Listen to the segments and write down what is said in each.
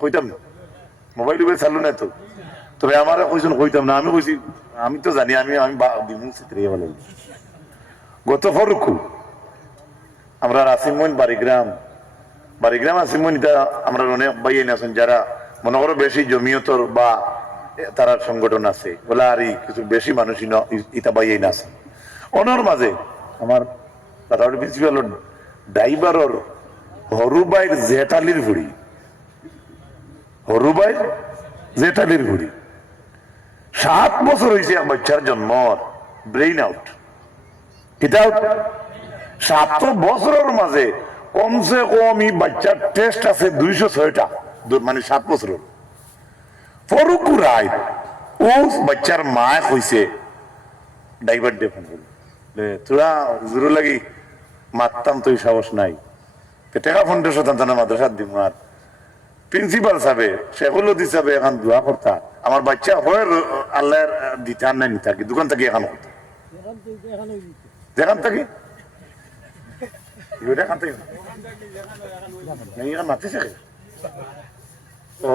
কইতাম না, মোবাইল চালু না তো। তবে আমার কইছেন কইতাম না, আমি কইছি আমি তো জানি আমি আমি গত ফরুকু আমরা আসিমন বাড়িগ্রাম আসিমন, এটা আমরা অনেক বাইন আছেন যারা মনে করো বেশি জমিয়তর বা তারা সংগঠন আছে বলে আর কিছু বেশি মানুষই ইতা বাইন আছে। অনর মাঝে আমার প্রিন্সিপাল ড্রাইভারর হরুবাইর জেঠালির ঘুড়ি, হরুবাইর জেঠালির ঘুড়ি 7 বছর হয়েছে এক বাচ্চার জন্ম, ব্রেইন আউট। এটা 7 বছরের মাঝে কমসে কম এই বাচ্চার টেস্ট আছে 206টা, মানে 7 বছরের। ফরুকু রায় ও বাচ্চার মা কইছে ড্রাইভার ডে ফোন করল, তোরা জোর লাগি মারতাম তো সাহস নাই, টাকা 15 মাদ্রাসার দিব। আর প্রিন্সিপাল সাহেব শেখুল হিসাবে এখন দোয়া করতা আমার বাচ্চা হয় আল্লাহর দিতার নাই নিতা কি দোকান থেকে এখন করতা যেখান থেকে মাতিছে ও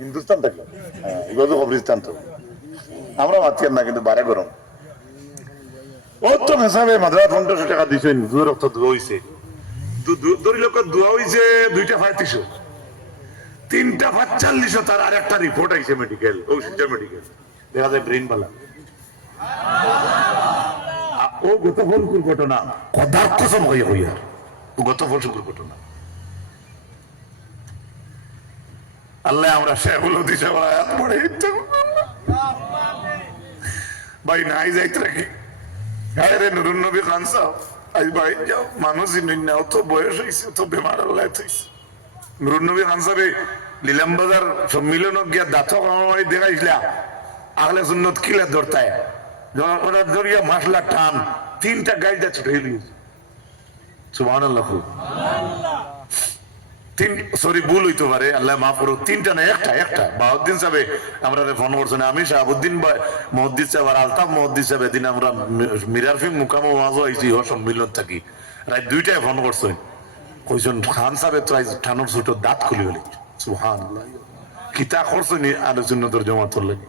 হিন্দুস্তান থেকে, এগুলো তো কবরিস্তান। তো আমরা মাতি না, কিন্তু বারে গরম ও তো হিসাবে মাদ্রাসা 1500 টাকা দিছেন, দূর রক্ত ধোয়া হয়েছে, ধরি লোক ধোয়া হয়েছে 2টা 3500, 3টা 4500। তার আর একটা রিপোর্ট আইছে মেডিকেল, ও সিস্টার মেডিকেল, দেখা যায় ব্রেন বালা। ও গত ফলকুর ঘটনা কদার কসম হইয়া হইয়া, ও গত ফলকুর ঘটনা। আল্লাহ আমরা শেখুল দিছে ভাই নাই যাইতে রাখি। হ্যাঁ রে নুরুন নবী খান সাহেব আজ বাড়ি যাও, মানুষই না অত বয়স হয়েছে, অত বেমার আল্লাহ হয়েছে। নুরুন নবী খান সাহেব লীলাম বাজার সম্মিলন গিয়া দাঁত দেখাইছিলা আগলে সুন্নত কিলা ধরতায় ওরা ধরিয়া মাসলা টান 3টা গাড়িটা ছুটে দিয়েছে। সুবহানাল্লাহ, সরি ভুল হইতে পারে, আল্লাহ মাফ করো। 3টা না একটা বাউদ্দিন সাহেব আমরা ফোন করছেন, আমি শাহাবুদ্দিন মহদ্দিদ সাহেব আর আলতাফ মহদ্দিদ সাহেব এদিন আমরা মিরারফিং মুকাম ওয়াজও আইছি ও সম্মিলন থাকি, রাত 2টায় ফোন করছেন, কইছেন খান সাহেব তো আজ ঠানোর ছোট দাঁত খুলি গেলি। সুবহানাল্লাহ, কিতা করছেন আলোচনার জমাতর লাগে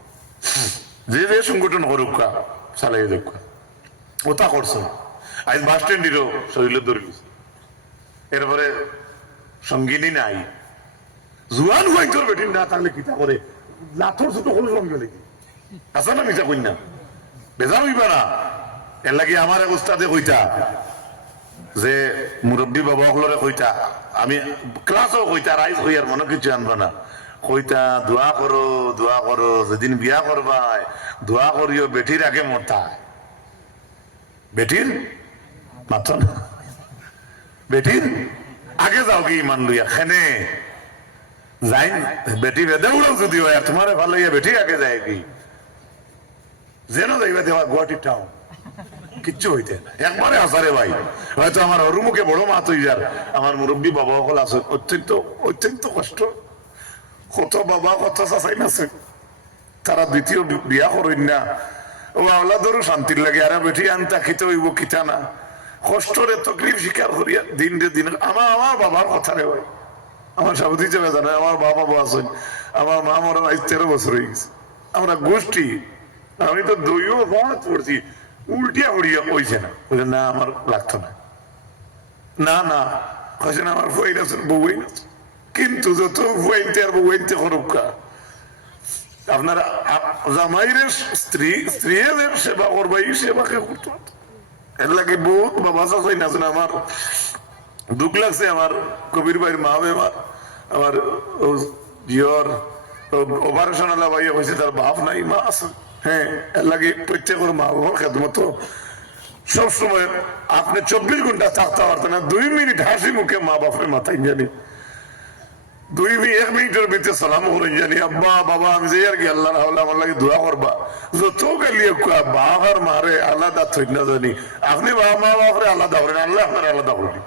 যে যে সংগঠন করুক চালাই দেখ ওটা করছেন। আজ বাস স্ট্যান্ডেরও শরীরে ধরে গেছে, এরপরে সঙ্গিনী নাই, জুয়ান হুয়াইতর বেটি না থাকলে কিতা করে লাথর ছোট কোনো সঙ্গে লেগে আসা না মিশা কই না বেজা হইবা না। এর লাগে আমার এক উস্তাদে কইতা যে মুরব্বী বাবা সকলরে কইতা, আমি ক্লাসও কইতা রাইজ কইয়ার মনে কিছু আনবা না, কইতা দোয়া করো যেদিন বিয়া করবাই দোয়া করিও বেটির আগে মরতা, বেটির মাত্র না, বেটির আগে যাও কি ইমান লইয়া খেনে যাই বেটি বেদে উড়াও যদি হয় আর তোমার ভালো ইয়া বেটি আগে যায় কি যেন যাইবা দেওয়া গুয়াহাটি টাউন কিচ্ছু হইতে না একবারে আসারে ভাই। হয়তো আমার হরুমুখে বড় মাত হই যার, আমার মুরব্বী বাবা সকল আছে অত্যন্ত কষ্ট, কত বাবা কত চাচাই আছে তারা দ্বিতীয় বিয়া করেন না, ও আওলাদেরও শান্তির লাগে আর বেটি আনতা খেতে হইব কিতা না, কষ্টরে তকলিফ স্বীকার করিয়া দিন রে দিন। আমার বাবার কথা রে ভাই, আমার সাবধি চেপে জানে আমার বাবা আছেন, আমার মা মরা 13 বছর হয়ে গেছে, আমরা গোষ্ঠী, আমি তো দইও ভাত পড়ছি, উল্টিয়া উড়িয়া কইছে না, বলছে না আমার লাগতো না, না কইছে না আমার বই আছে বউই না, কিন্তু যত বইনতে আর বউইনতে করুকা আপনারা জামাইরে স্ত্রীদের সেবা করবাই, সেবাকে করতো। এর লাগে বহুত বাবা চাচাই না আমার দুঃখ লাগছে, আমার কবির ভাইয়ের মা বেমার, আমার জিওর অপারেশন আলা ভাইয়া কইছে তার বাপ নাই মা আছে। হ্যাঁ, এর লাগে প্রত্যেকের মা বাবার খেদমত সবসময় আপনি 24 ঘন্টা থাকতে পারতেন না, 2 মিনিট হাসি মুখে মা বাপের মাথায় জানি 1 মিনিটের ভিতরে সালাম করেন জানি আব্বা বাবা আমি যাই আর কি আল্লাহ রাহলে আমার লাগে দোয়া করবা, যত গালিয়ে বাপ আর মারে আলাদা থই না জানি, আপনি মা বাপরে আলাদা করেন, আল্লাহ আপনার আলাদা করেন।